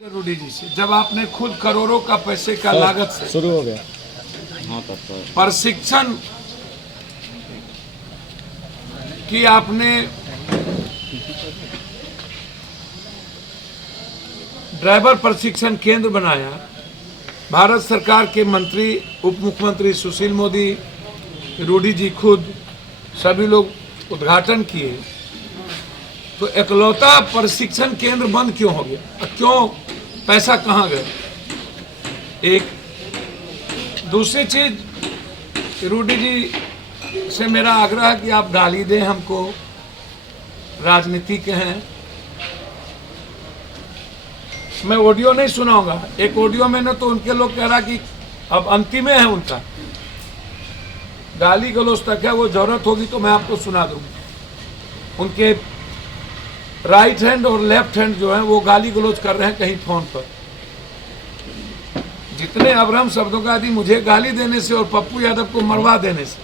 रूडी जी से जब आपने खुद करोड़ों का पैसे का लागत से शुरू हो गया प्रशिक्षण की आपने ड्राइवर प्रशिक्षण केंद्र बनाया। भारत सरकार के मंत्री उप मुख्यमंत्री सुशील मोदी, रूडी जी खुद सभी लोग उद्घाटन किए, तो इकलौता प्रशिक्षण केंद्र बंद क्यों हो गया? क्यों? पैसा कहाँ गया? एक दूसरी चीज, रूडी जी से मेरा आग्रह है कि आप गाली दें हमको, राजनीति के हैं। मैं ऑडियो नहीं सुनाऊंगा। एक ऑडियो में ना तो उनके लोग कह रहा कि अब अंतिम है उनका, गाली गलौज तक है, वो जरूरत होगी तो मैं आपको सुना दूंगा। उनके राइट हैंड और लेफ्ट हैंड जो है वो गाली गलौज कर रहे हैं कहीं फोन पर। जितने अब्रहम शब्दों का, यदि मुझे गाली देने से और पप्पू यादव को मरवा देने से,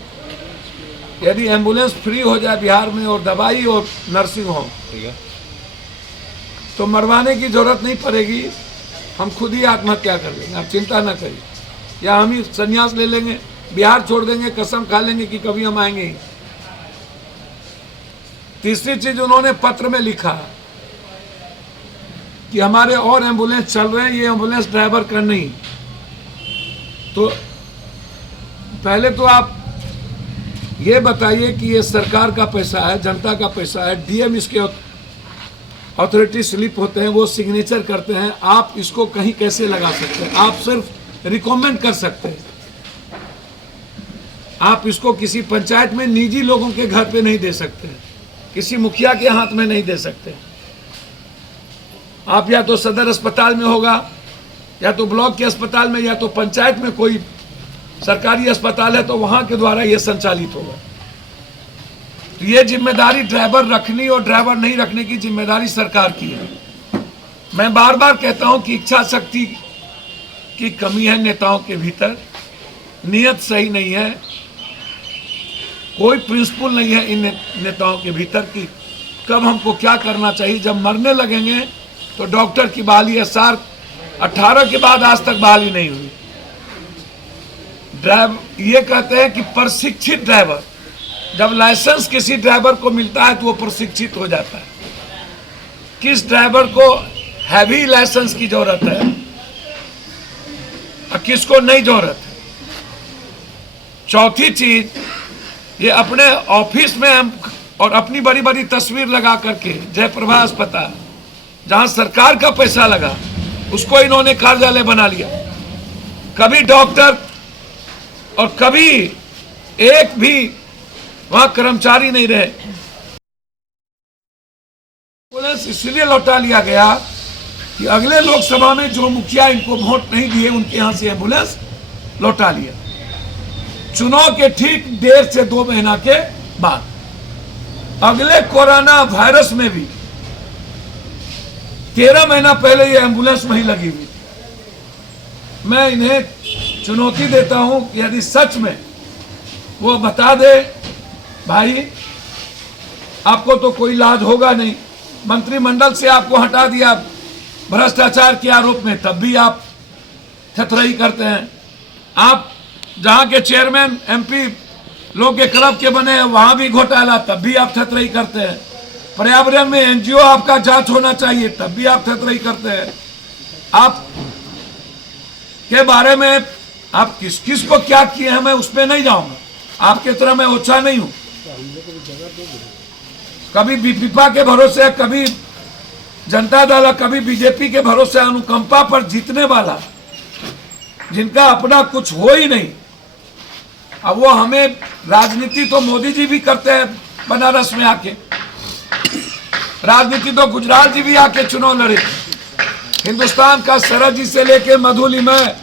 यदि एम्बुलेंस फ्री हो जाए बिहार में और दवाई और नर्सिंग होम, तो मरवाने की जरूरत नहीं पड़ेगी। हम खुद ही आत्महत्या कर लेंगे, आप चिंता ना करिए, या हम ही संन्यास ले लेंगे, बिहार छोड़ देंगे, कसम खा लेंगे कि कभी हम आएंगे ही। तीसरी चीज, उन्होंने पत्र में लिखा कि हमारे और एम्बुलेंस चल रहे हैं, ये एम्बुलेंस ड्राइवर का नहीं। तो पहले तो आप ये बताइए कि ये सरकार का पैसा है, जनता का पैसा है, डीएम इसके अथॉरिटी स्लिप होते हैं, वो सिग्नेचर करते हैं, आप इसको कहीं कैसे लगा सकते हैं? आप सिर्फ रिकमेंड कर सकते हैं, आप इसको किसी पंचायत में निजी लोगों के घर पे नहीं दे सकते, किसी मुखिया के हाथ में नहीं दे सकते। आप या तो सदर अस्पताल में होगा, या तो ब्लॉक के अस्पताल में, या तो पंचायत में कोई सरकारी अस्पताल है तो वहां के द्वारा यह संचालित होगा। तो ये जिम्मेदारी ड्राइवर रखनी और ड्राइवर नहीं रखने की जिम्मेदारी सरकार की है। मैं बार बार कहता हूं कि इच्छा शक्ति की कमी है नेताओं के भीतर, नियत सही नहीं है, कोई प्रिंसिपल नहीं है इन नेताओं के भीतर कि कब हमको क्या करना चाहिए। जब मरने लगेंगे तो डॉक्टर की बहाली है, सार 18 के बाद आज तक बहाली नहीं हुई। ये कहते हैं कि प्रशिक्षित ड्राइवर, जब लाइसेंस किसी ड्राइवर को मिलता है तो वो प्रशिक्षित हो जाता है। किस ड्राइवर को हैवी लाइसेंस की जरूरत है और किसको नहीं जरूरत है? चौथी चीज, ये अपने ऑफिस में हम और अपनी बड़ी बड़ी तस्वीर लगा करके जयप्रभा अस्पताल, जहां सरकार का पैसा लगा, उसको इन्होंने कार्यालय बना लिया। कभी डॉक्टर और कभी एक भी वहां कर्मचारी नहीं रहे। एम्बुलेंस इसलिए लौटा लिया गया कि अगले लोकसभा में जो मुखिया इनको वोट नहीं दिए, उनके यहां से एम्बुलेंस लौटा लिया। चुनाव के ठीक 1.5 से 2 महीना के बाद, अगले कोरोना वायरस में भी 13 महीना पहले ये एम्बुलेंस वहीं लगी हुई थी। मैं इन्हें चुनौती देता हूं कि यदि सच में वो बता दे, भाई आपको तो कोई इलाज होगा नहीं, मंत्रिमंडल से आपको हटा दिया भ्रष्टाचार के आरोप में, तब भी आप थथरई करते हैं। आप जहां के चेयरमैन एमपी लोग के क्लब के बने हैं, वहां भी घोटाला, तब भी आप थथरई करते हैं। पर्यावरण में एनजीओ आपका जांच होना चाहिए, तब भी आप थथरई करते हैं। आप के बारे में आप किस किस को क्या किए हैं मैं उस पर नहीं जाऊंगा, आपके तरह मैं ओछा नहीं हूं। कभी बीपीपा के भरोसे, कभी जनता दल, कभी बीजेपी के भरोसे, अनुकंपा पर जीतने वाला, जिनका अपना कुछ हो ही नहीं। अब वो हमें राजनीति तो मोदी जी भी करते हैं बनारस में आके, राजनीति तो गुजरात जी भी आके चुनाव लड़े। हिंदुस्तान का शरद जी से लेके मधुलिमय,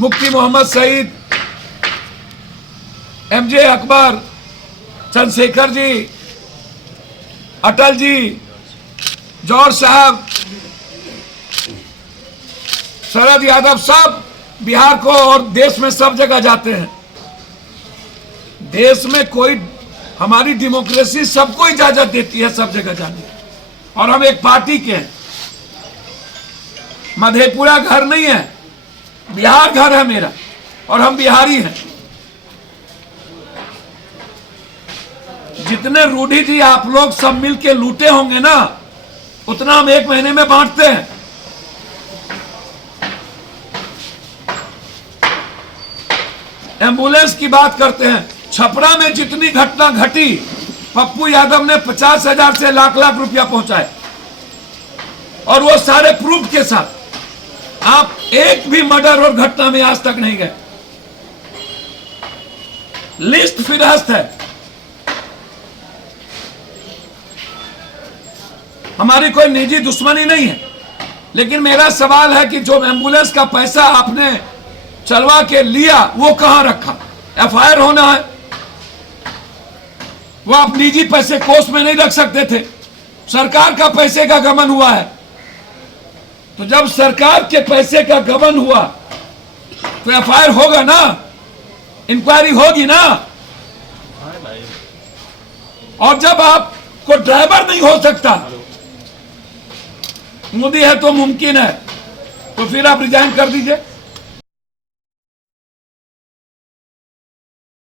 मुफ्ती मोहम्मद सईद, एमजे अकबर, चंद्रशेखर जी, अटल जी, जौहर साहब, शरद यादव, सब बिहार को और देश में सब जगह जाते हैं। देश में कोई, हमारी डेमोक्रेसी सबको इजाजत देती है सब जगह जाने, और हम एक पार्टी के हैं। मधेपुरा घर नहीं है, बिहार घर है मेरा, और हम बिहारी हैं। जितने रूढ़ी जी आप लोग सब मिलके लूटे होंगे ना, उतना हम 1 महीने में बांटते हैं। एम्बुलेंस की बात करते हैं, छपरा में जितनी घटना घटी, पप्पू यादव ने 50,000 से लाख लाख रुपया पहुंचाए, और वो सारे प्रूफ के साथ। आप एक भी मर्डर और घटना में आज तक नहीं गए। लिस्ट फिरहस्त है। हमारी कोई निजी दुश्मनी नहीं है, लेकिन मेरा सवाल है कि जो एम्बुलेंस का पैसा आपने चलवा के लिया, वो कहां रखा? एफआईआर होना है। वो आप निजी पैसे कोष में नहीं रख सकते थे। सरकार का पैसे का गबन हुआ है, तो जब सरकार के पैसे का गबन हुआ तो एफआईआर होगा ना, इंक्वायरी होगी ना। और जब आपको ड्राइवर नहीं हो सकता, मोदी है तो मुमकिन है, तो फिर आप रिजाइन कर दीजिए।